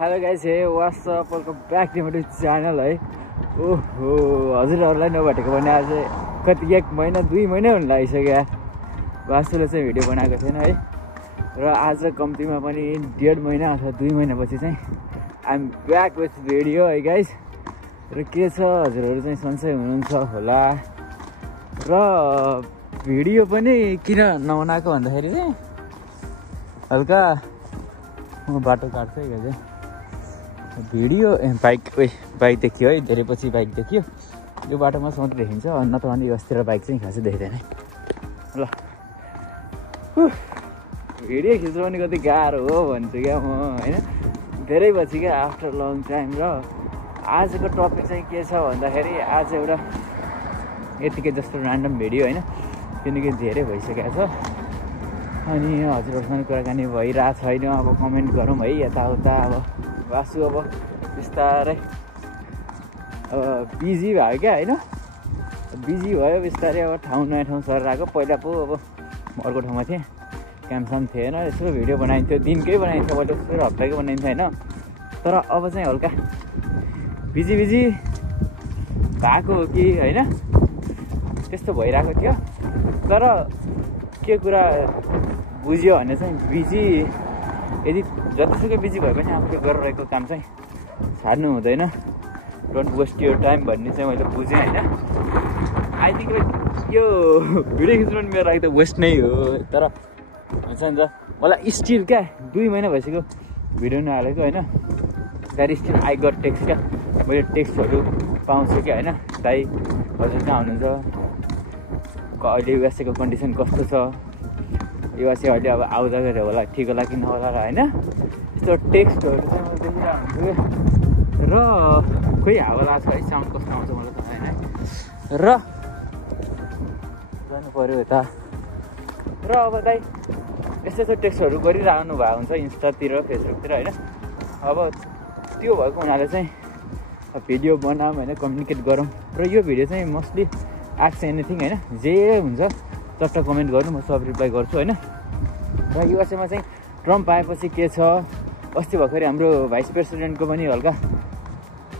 Hello guys, hey what's up, welcome back to my channel है। ओहो हजुरहरूलाई नभेटेको भने आज कति 1 महिना 2 महिना हुन लागिसक्यो। वास्तुले चाहिँ भिडियो बनाएको थिएन है, र आज कम्तीमा पनि 1.5 महिना अथवा 2 महिनापछि चाहिँ I am back with video है गाइस। र के छ हजुरहरू चाहिँ सन्चै हुनुहुन्छ होला। र भिडियो पनि किन नबनाएको भन्दाखेरि चाहिँ हल्का म बाटो काट्छु है गाइस। भिडियो बाइक देखियो है, धेरै पछि बाइक देखियो। यो बाटोमा सधैँ देखिन्छ, नत्र भने यसतिर बाइक चाहिँ खासै देख्दैन है। ल भिडियो खिच्नु पनि कति गाह्रो हो भन्छु क्या म होइन, धेरै पछि क्या आफ्टर लङ टाइम। र आजको टपिक चाहिँ के छ भन्दाखेरि आज एउटा यतिकै जस्तो ऱ्यान्डम भिडियो होइन, किनकि धेरै भइसकेको छ अनि हजुरहरूसँग कुराकानी भइरहेको छैन। अब कमेन्ट गरौँ है यताउता। अब वासु अब बिस्तारै बिजी भयो क्या होइन, बिजी भयो बिस्तारै। अब ठाउँ नयाँ ठाउँ सरेर आएको। पहिला पो अब म अर्को ठाउँमा थिएँ, कामसाम थिएन, यसो भिडियो बनाइन्थ्यो, दिनकै बनाइन्थ्यो, मैले यसो हप्ताकै बनाइन्थ्यो होइन। तर अब चाहिँ हल्का बिजी भएको हो कि होइन, त्यस्तो भइरहेको थियो। तर के कुरा बुझ्यो भने चाहिँ बिजी यदि जतिसुकै बिजी भए पनि आफूले गरिरहेको काम चाहिँ छाड्नु हुँदैन। डोन्ट वेस्ट योर टाइम भन्ने चाहिँ मैले बुझेँ होइन। आई थिङ्क यो भिडियो खिच्नु पनि मेरो लागि त वेस्ट नै हो। तर हुन्छ नि त, मलाई स्टिल क्या 2 महिना भइसक्यो भिडियो नहालेको होइन। That still I got text क्या, मैले टेक्स्टहरू पाउँछु क्या होइन। दाइ हजुर कहाँ हुनुहुन्छ, अहिले युएसएको कन्डिसन कस्तो छ, युएसए अहिले अब आउँदा गएर होला ठिक होला कि नहोला र होइन, यस्तो टेक्स्टहरू चाहिँ मैले देखिरहेको हुन्छु क्या। र खोइ हावा छ है, साउन्ड कस्तो आउँछ मलाई थाहा होइन। र जानु पऱ्यो यता। र अब दाइ यस्तो टेक्स्टहरू गरिरहनु भएको हुन्छ इन्स्टातिर फेसबुकतिर होइन। अब त्यो भएको हुनाले चाहिँ भिडियो बनाऊँ होइन, कम्युनिकेट गरौँ। र यो भिडियो चाहिँ मोस्टली आस्क एनिथिङ होइन, जे हुन्छ चट्ट कमेन्ट गर्नु, म सब रिप्लाई गर्छु होइन। र युएसएमा चाहिँ ट्रम्प आएपछि के छ, अस्ति भर्खरै हाम्रो भाइस प्रेसिडेन्टको पनि हल्का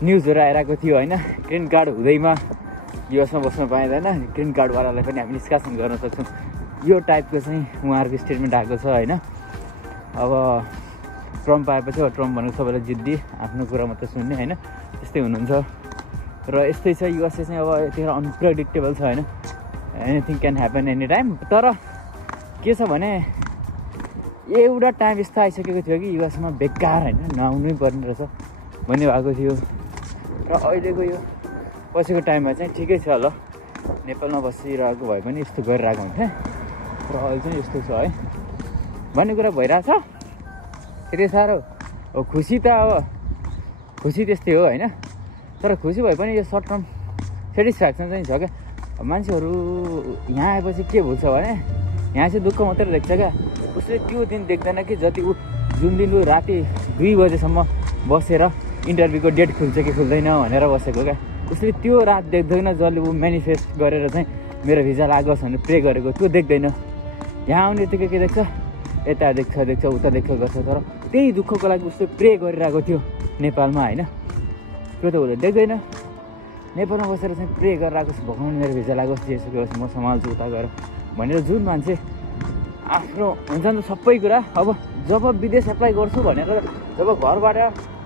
न्युजहरू आइरहेको थियो होइन। ग्रिन कार्ड हुँदैमा युएसमा बस्न पाइँदैन, ग्रिन कार्डवालालाई पनि हामी निष्कासन गर्न सक्छौँ, यो टाइपको चाहिँ उहाँहरूको स्टेटमेन्ट आएको छ होइन। अब ट्रम्प आएपछि अब ट्रम्प भनेको सबैलाई जिद्दी, आफ्नो कुरा मात्रै सुन्ने होइन, त्यस्तै हुनुहुन्छ। र यस्तै छ युएसए चाहिँ, अब यतिखेर अनप्रेडिक्टेबल छ होइन, anything can happen any time. तर के छ भने एउटा टाइम यस्तो आइसकेको थियो कि युएसमा बेकार होइन, नआउनै पर्ने रहेछ भन्ने भएको थियो। र अहिलेको यो पछिको टाइममा चाहिँ ठिकै छ ल, नेपालमा बसिरहेको भए पनि यस्तो गरिरहेको हुन्थ्यो। र अहिले चाहिँ यस्तो छ है भन्ने कुरा भइरहेछ। त्यति साह्रो हो खुसी त, अब खुसी त्यस्तै हो होइन। तर खुसी भए पनि यो सर्ट टर्म सेटिस्फ्याक्सन चाहिँ छ क्या। मान्छेहरू यहाँ आएपछि के भुल्छ भने यहाँ चाहिँ दुःख मात्रै देख्छ क्या। उसले त्यो दिन देख्दैन कि जति जुन दिन ऊ राति 2 बजेसम्म बसेर इन्टरभ्यूको डेट खुल्छ कि खुल्दैन भनेर बसेको क्या, उसले त्यो रात देख्दैन जसले ऊ मेनिफेस्ट गरेर चाहिँ मेरो भिजा लागोस् भनेर प्रे गरेको, त्यो देख्दैन। यहाँ आउने बित्तिकै के देख्छ, यता देख्छ उता देख्छ गर्छ। तर त्यही दुःखको लागि उसले प्रे गरिरहेको थियो नेपालमा होइन, त्यो त उसले देख्दैन। नेपालमा बसेर चाहिँ प्रे गरिरहेको छु, भगवान् मेरो भिजा लागोस्, जेसुकै होस् म सम्हाल्छु उता गएर भनेर जुन मान्छे आफ्नो हुन्छ नि त सबै कुरा। अब जब विदेश एप्लाई गर्छु भनेर जब घरबाट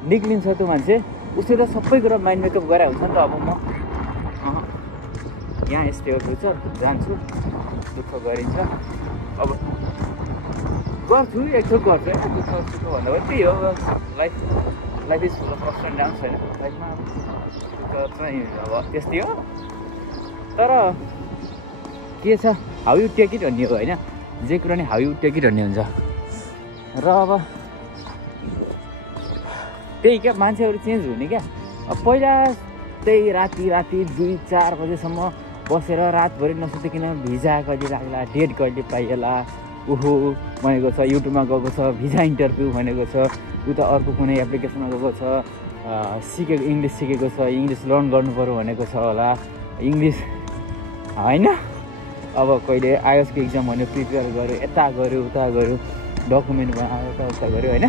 निक्लिन्छ त्यो मान्छे, उसले त सबै कुरा माइन्ड मेकअप गरेर हुन्छ नि त। अब म यहाँ यस्तै हो फ्युचर, जान्छु, दुःख गरिन्छ, अब गर्छु, एकछिन गर्छु होइन। दुःख सुख भन्दा पनि त्यही हो, life is full of ups and downs होइन। लाइफमा दुःख चाहिँ अब त्यस्तै हो। तर के छ, हाउ यु टेक इट भन्ने हो होइन, जे कुरा नि हाउ यु टेक इट भन्ने हुन्छ। र अब त्यही क्या, मान्छेहरू चेन्ज हुने क्या। अब पहिला त्यही राति 2-4 बजेसम्म बसेर रातभरि नसुतिकन भिजा कहिले लाग्ला, डेट कहिले पाइएला, ओहो भनेको छ, युट्युबमा गएको छ भिजा इन्टरभ्यू भनेको छ, उता अर्को कुनै एप्लिकेसनमा गएको छ, इङ्ग्लिस सिकेको छ, इङ्ग्लिस लर्न गर्नु पऱ्यो भनेको छ होला, इङ्ग्लिस होइन। अब कहिले आइएसको इक्जाम भन्यो, प्रिपेयर गऱ्यो, यता गऱ्यो उता गऱ्यो, डकुमेन्ट बनायो यताउता गऱ्यो होइन।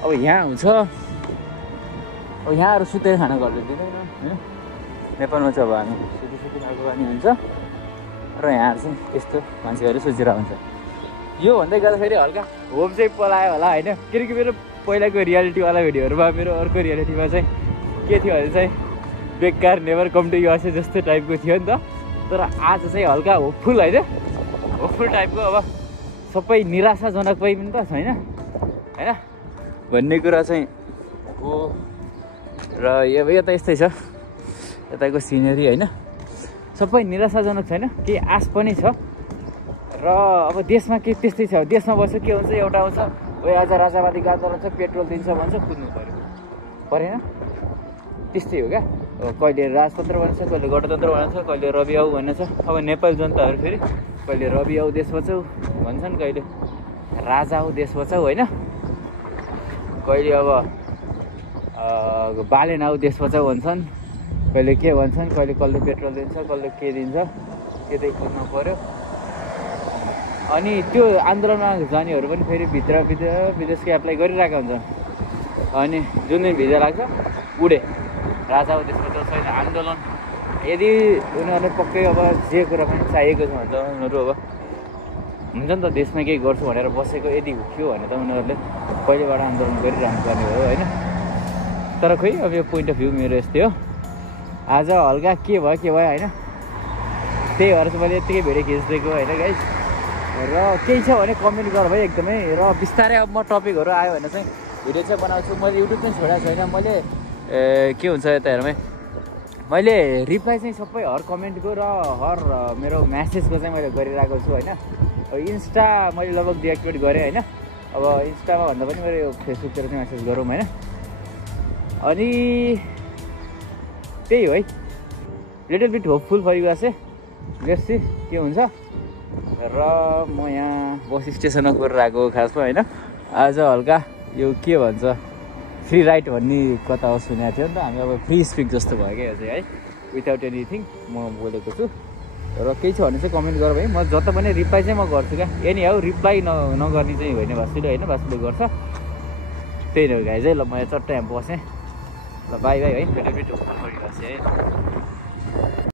अब यहाँ हुन्छ, अब यहाँहरू सुतेर खाना घरले दिँदैन होइन। नेपालमा चाहिँ अब हामी सुती खाएको बानी हुन्छ र यहाँ चाहिँ यस्तो मान्छेहरू सोचेर हुन्छ। यो भन्दै गर्दाखेरि हल्का होप चाहिँ पलायो होला होइन, किनकि मेरो पहिलाको रियालिटीवाला भिडियोहरूमा मेरो अर्को रियालिटीमा चाहिँ के थियो भने चाहिँ बेकार नेभर कम टु युएसए जस्तो टाइपको थियो नि त। तर आज चाहिँ हल्का होपफुल होइन, होपफुल टाइपको अब सबै निराशाजनक पनि त छैन होइन भन्ने कुरा चाहिँ हो। र यता यस्तै छ यताको सिनेरी होइन, सबै निराशाजनक छैन, केही आश पनि छ। र अब देशमा के त्यस्तै छ, देशमा बस्यो के हुन्छ, एउटा आउँछ ओइ आज राजावादी आन्दोलन छ पेट्रोल दिन्छ भन्छ कुद्नु पऱ्यो परेन, त्यस्तै हो क्या। कहिले राजतन्त्र भन्छ, कहिले गणतन्त्र भन्छ, कहिले रवि आऊ भन्छ। अब नेपाली जनताहरू फेरि कहिले रवि आऊ देश बचाऊ भन्छन्, कहिले राजा आऊ देश बचाऊ होइन, कहिले अब बालेन आऊ देश बचाऊ भन्छन्, कहिले के भन्छन्, कहिले कसले पेट्रोल दिन्छ, कसले के दिन्छ, त्यतै खोज्नु पऱ्यो। अनि त्यो आन्दोलनमा जानेहरू पनि फेरि भित्र विदेशको एप्लाई गरिरहेका हुन्छन्। अनि जुन दिन भिजा लाग्छ उडे राजा देश बचाउ छैन आन्दोलन। यदि उनीहरूले पक्कै अब जे कुरा पनि चाहिएको छ भने त उनीहरू अब हुन्छ नि त देशमा केही गर्छु भनेर बसेको यदि थियो भने त उनीहरूले पहिलेबाट आन्दोलन गरिरहनु पर्ने हो होइन। तर खोइ अब यो पोइन्ट अफ भ्यू मेरो यस्तै हो। आज हल्का के भयो होइन, त्यही भएर चाहिँ मैले यत्तिकै भिडियो खिचिदिएको होइन गाइस। र केही छ भने कमेन्ट गर भाइ एकदमै। र बिस्तारै अब म टपिकहरू आयो भने चाहिँ भिडियो चाहिँ बनाउँछु। मैले युट्युब पनि छोडेको छैन, मैले के हुन्छ यता हेरमै मैले रिप्लाई चाहिँ सबै हर कमेन्टको र हर मेरो म्यासेजको चाहिँ मैले गरिरहेको छु होइन। इन्स्टा मैले लगभग डिएक्टिभेट गरेँ होइन। अब इन्स्टामा भन्दा पनि मेरो यो फेसबुकतिर चाहिँ म्यासेज गरौँ होइन। अनि त्यही हो है, little bit hopeful for you guys. Let's see के हुन्छ। र म यहाँ बस स्टेसनमा गएर आएको खासमा होइन। आज हल्का यो के भन्छ फ्री राइड भन्ने कता हो सुनेको थियो नि त, हामी अब फ्री स्पिक जस्तो भयो क्या यो चाहिँ है, विदाउट एनिथिङ म बोलेको छु। र केही छ भने चाहिँ कमेन्ट गर भाइ, म जता पनि रिप्लाई चाहिँ म गर्छु क्या। एनी हाउ रिप्लाई नगर्ने चाहिँ होइन भासुले होइन, भासुले गर्छ त्यही हो गाइज है। ल म यहाँ चट्टै यहाँ बसेँ, ल बाई बाई है, फेरि है।